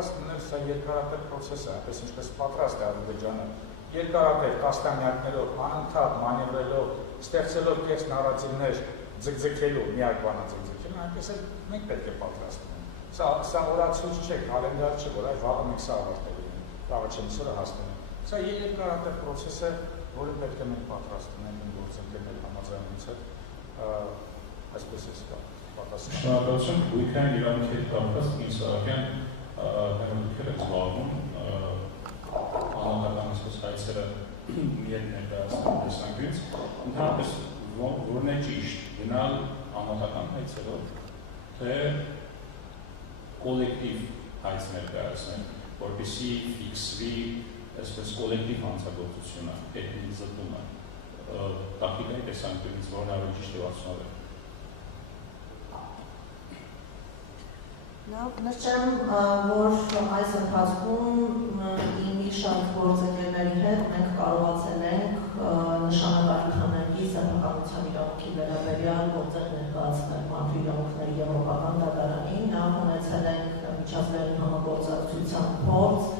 պատրաստ լինել սա երկարատև process է, այնպես ինչպես պատրաստ է Ադրբեջանը երկարատև տասնամյակներով անընդհատ մանևրելով, ստեղծելով կես նարատիվներ ձգձգելու, միակ բանը ձգձգելն, այնպես էլ մենք պետք է պատրաստ լինենք։ Սա օրացույց չէ, կալենդար չէ, որ այ վաղը մենք սա ավարտել ենք, վաղը չեմ սուրը հասնենք։ Սա երկարատև process է, որը պետք է մենք պատրաստ լինենք գործընկերներ համաձայնության այսպես է սա պատասխան։ Շնորհակալություն, գույքային իրավունքի հետ կապված Մ. Սահակյան դուք եք զբաղվում անհատական այսպես հայցերը միայն ներկայացնելու տեսանկյունից, ընդհանրապես որն է ճիշտ, գնալ անհատական հայցերով, թե կոլեկտիվ հայց ներկայացնել, որպեսզի ֆիքսվի այսպես կոլեկտիվ հանցագործությունը, էթնիկ զտումը, տակտիկայի տեսանկյունից որն ավելի ճիշտ է արդյունավետ։ Նշեմ, որ այս ընթացքում իմի շատ գործընկերների հետ մենք կարողացել ենք նշանակալիքաների սեփականության իրավունքի վերաբերյալ գործեր ներկայացնել մարդու իրավունքների եվրոպական դատարանին, նախ ունեցել ենք միջազգային համագործակցության փորձ,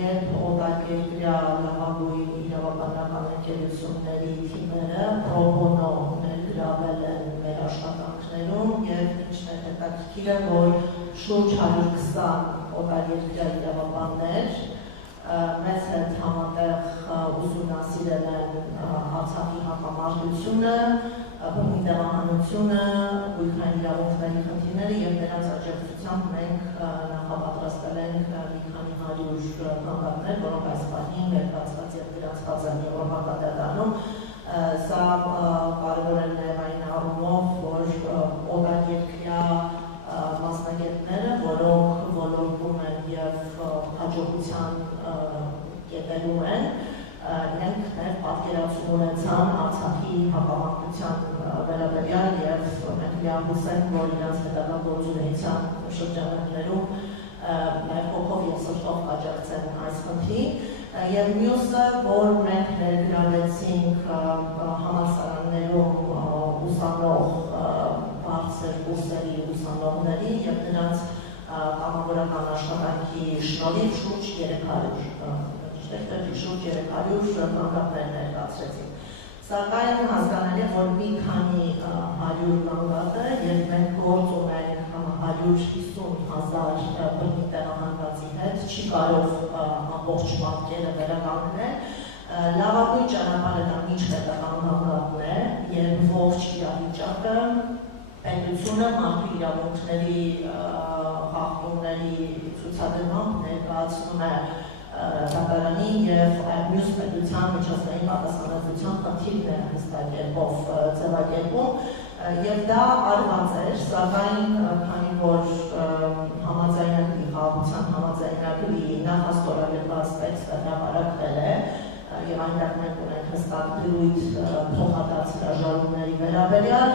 երբ օտարերկրյա լավագույն իրավաբանական ընկերությունների թիմերը pro bono ներգրավել են մեր աշխատանքներում եւ ինչն է հետաքրքիրը, որ շուրջ 120 օտարերկրյա իրավաբաններ մեզ հետ համատեղ ուսումնասիրել են Արցախի հակամարտությունը, բռնի տեղահանությունը, գույքային իրավունքների խնդիրները եւ նրանց աջակցությամբ մենք նախապատրաստել ենք մի քանի 100 կանգառներ, որոնք այս պահին ներկայացված եւ գրանցված են եվրոպական դատարանում։ Սա կարևոր է նաեւ այն առումով, որ օտարերկրյա մասնագետները, որոնք ոլորտում են եւ հաջողության կետերում են, իրենք նաև պատկերացում ունեցան Արցախի հակամարտության վերաբերյալ եւ մենք լիահույս ենք, որ իրենց հետագա գործունեության շրջանակներում նաև հոգով եւ սրտով կաջակցեն այս խնդրին եւ մյուսը, որ մենք ներգրավեցինք համալսարաններում ուսանող բարձր կուրսերի ուսանողների եւ նրանց կամավորական աշխատանքի շնորհիվ շուրջ 300 կանգառներ ներկայացրեցին։ Սակայն հասկանալի է, որ մի քանի 100 կանգառը եւ մենք գործ ունենք 150,000 բռնի տեղահանվածի հետ, չի կարող ամբողջ մատկերը վերականգնել։ Լավագույն ճանապարհը դա միջպետական կանգառն է եւ ողջ իրավիճակը պետությունը մարդու իրավունքների խախտումների ցուցադրմամբ ներկայացնում է դատարանի եւ մյուս պետության միջազգային պատասխանատվության խնդիրն է հստակ կերպով ձևակերպում եւ դա արված էր, սակայն քանի որ համաձայնագրի խաղաղության համաձայնագրի նախաստորագրված տեքստը հրապարակվել է եւ այնտեղ մենք ունենք հստակ դրույթ փոխադարձ հրաժարումների վերաբերյալ,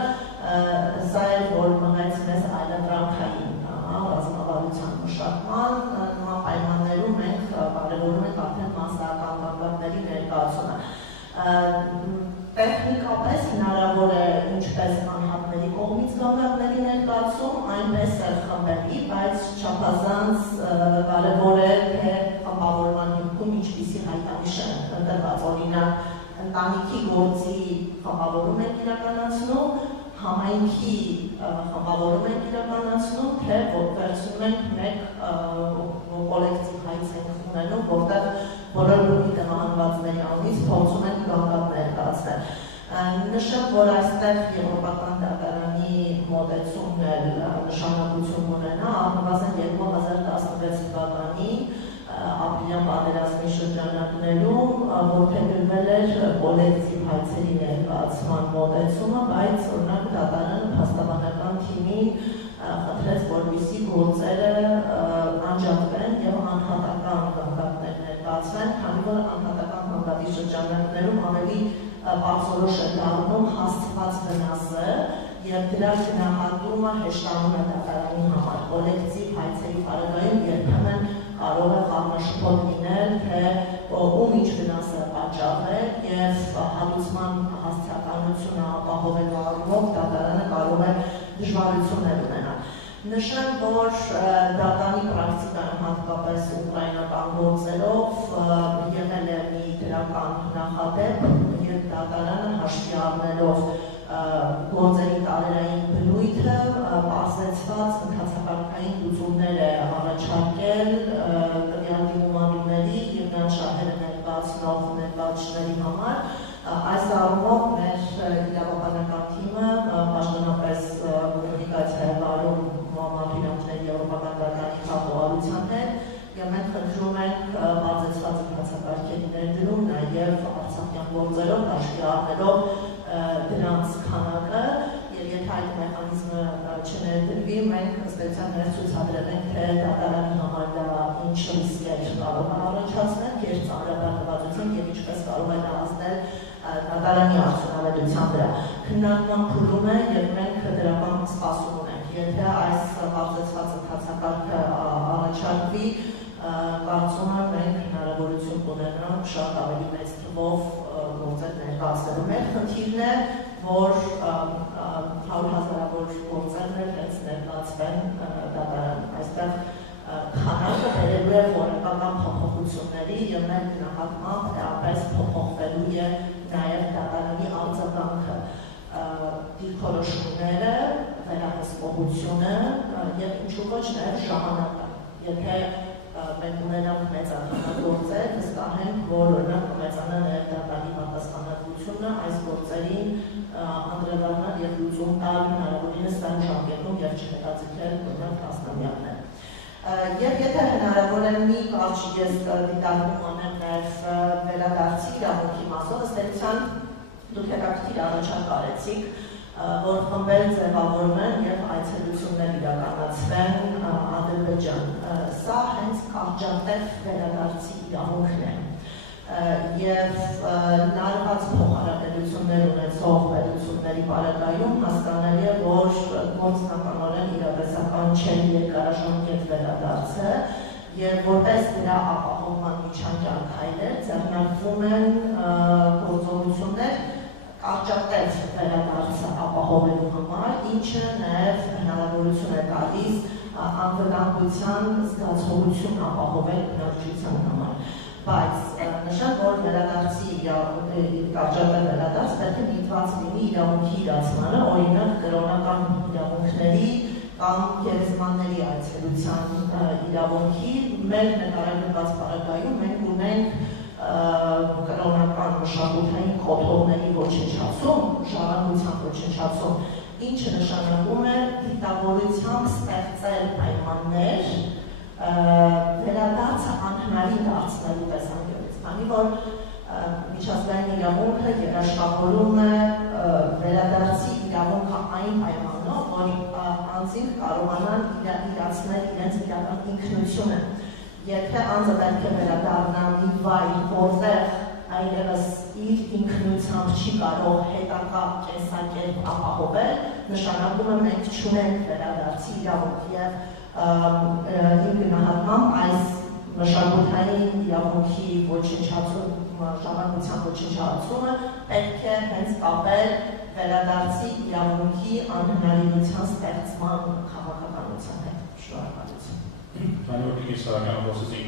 սա էր որ մղեց մեզ այլընտրանքային ռազմավարության մշակման նման պայմաններում մենք կարևորում ենք արդեն մասսայական կանգառների ներկայացումը։ Տեխնիկապես հնարավոր է ինչպես անհատների կողմից կանգառների ներկայացում, այնպես էլ խմբերի, բայց չափազանց կարևոր է թե խմբավորման հիմքում ինչպիսի հայտանիշ է ընտրված, օրինակ ընտանիքի գործի խմբավորում ենք իրականացնում, համայնքի խմբավորում ենք իրականացնում, թե վերցնում ենք մեկ կոլեկտիվ հայց ենք ունենում, որտեղ բոլոր բռնի տեղահանվածների անունից փորձում են կանգառ ներկայացնել։ Նշեմ, որ այստեղ եվրոպական դատարանի մոտեցումն էլ նշանակություն ունենա, առնվազն 2016 թվականի ապրիլյան պատերազմի շրջանակներում որդեգրվել էր կոլեկտիվ հայցերի ներկայացման մոտեցումը, բայց օրինակ դատարանը փաստաբանական թիմին խնդրեց, որպեսզի գործերը անջատվեն եւ անհատական կանգառներ ներկայացվեն, քանի որ անհատական կանգառի շրջանակներում ավելի բարձրորոշ է դառնում հասցված վնասը եւ դրա գնահատումը հեշտանում է դատարանի համար։ Կոլեկտիվ հայցերի պարագայում երբեմն կարող է խառնաշփոթ լինել, թե ում ինչ վնասը պատճառել եւ հատուցման հասցեականությունը ապահովելու առումով դատարանը կարող է դժվարություններ ունենալ։ Նշեմ, որ դատարանի պրակտիկայում ուկրաինական գործերով եղել է մի դրական նախադեպ, երբ դատարանը հաշվի առնելով գործերի տարերային բնույթը պարզեցված ընթացակարգային լուծումներ է առաջարկել տվյալ դիմումատուների եւ նրանց շահերը ներկայացնող ներկայացուցիչների համար։ Այս առումով մեր իրավաբանական թիմը պաշտոնապես կոմունիկացիա է վարում Մոհամմադ իրավունքների եվրոպական դատարանի խաղաղության հետ եւ մենք խնդրում ենք բացեցված ընթացակարգերի ներդրում նաեւ արցախյան գործերով հաշվի առնելով դրանց քանակը եւ եթե այդ մեխանիզմը չներդրվի, մենք ըստ էության ցուցադրել ենք, թե դատարանի համար դա ինչ ռիսկեր կարող է առաջացնել, երբ ծանրաբեռնվածություն եւ ինչպես կարող է նվազել դատարանի արդյունավետության վրա։ Քննարկման փուլում է եւ մենք դրական սպասում ունենք։ Եթե այս բացեցված ընթացակարգը առաջարկվի, կարծում եմ մենք հնարավորություն կունենանք շատ ավելի մեծ թվով գործեր ներկայացնելու։ Մեր խնդիրն է, որ 100,000-ավոր գործերներ հենց ներկայացվեն դատարան։ Այստեղ քանակը բերելու է որակական փոփոխությունների եւ մեր գնահատմամբ էապես փոփոխվելու է նաեւ դատարանի արձագանքը, դիրքորոշումները, վերահսկողությունը եւ ինչու ոչ նաեւ ժամանակը։ Եթե մենք ունենանք մեծանալու գործեր, վստահ ենք, որ օրինակ կմեծանա նաև դատարանի պատասխանատվությունը այս գործերին անդրադառնալ եւ լուծում տալ հնարավորինս տան ժամկետում եւ չհետաձգել օրինակ տասնամյակներ։ Եվ եթե հնարավոր է մի կարճ ես դիտարկում անեմ նաև վերադարձի իրավունքի մասով, ըստ էության դուք հետաքրքիր առաջարկ արեցիք, որ խմբեր ձևավորվեն եւ այցելություններ իրականացվեն Ադրբեջան։ Սա հենց կարճատև վերադարձի իրավունքն է եւ լարված փոխհարաբերություններ ունեցող պետությունների բարակայում հասկանալի է, որ գործնականորեն իրավեսական չէ երկարաժամկետ վերադարձը եւ որպես դրա ապահովման միջանկյալ քայլեր ձեռնարկվում են գործողություններ կարճատև վերադարձը ապահովելու համար, ինչը նաև հնարավորություն է տալիս անվտանգության զգացողություն ապահովել բնակչության համար։ Բայց նշան, որ վերադարձի կարճատև վերադարձ պետք է դիտված լինի իրավունքի իրացմանը, օրինակ կրոնական իրավունքների կամ գերեզմանների այցելության իրավունքի մեր նկարագրված պարագայում մենք ունենք կրոնական մշակութային կոթողների ոչնչացում, ժառանգության ոչնչացում, ինչը նշանակում է դիտավորությամբ ստեղծել պայմաններ վերադարձը անհնարին դարձնելու տեսանկյունից, քանի որ միջազգային իրավունքը երաշխավորում է վերադարձի իրավունքը այն պայմանով, որ անձին կարողանան իրացնել իրենց իրական ինքնությունը։ Եթե անձը պետք է վերադառնա մի վայր, որտեղ այլևս իր ինքնությամբ չի կարող հետագա կենսակերպ ապահովել, նշանակում է մենք չունենք վերադարձի իրավունք եւ իմ գնահատմամբ այս մշակութային իրավունքի ոչնչացում, ժառանգության ոչնչացումը պետք է հենց կապել վերադարձի իրավունքի անհնարինության ստեղծման քաղաքականության հետ։ Շնորհակալություն։ Քանի որ դուք իսկական խոսեցիք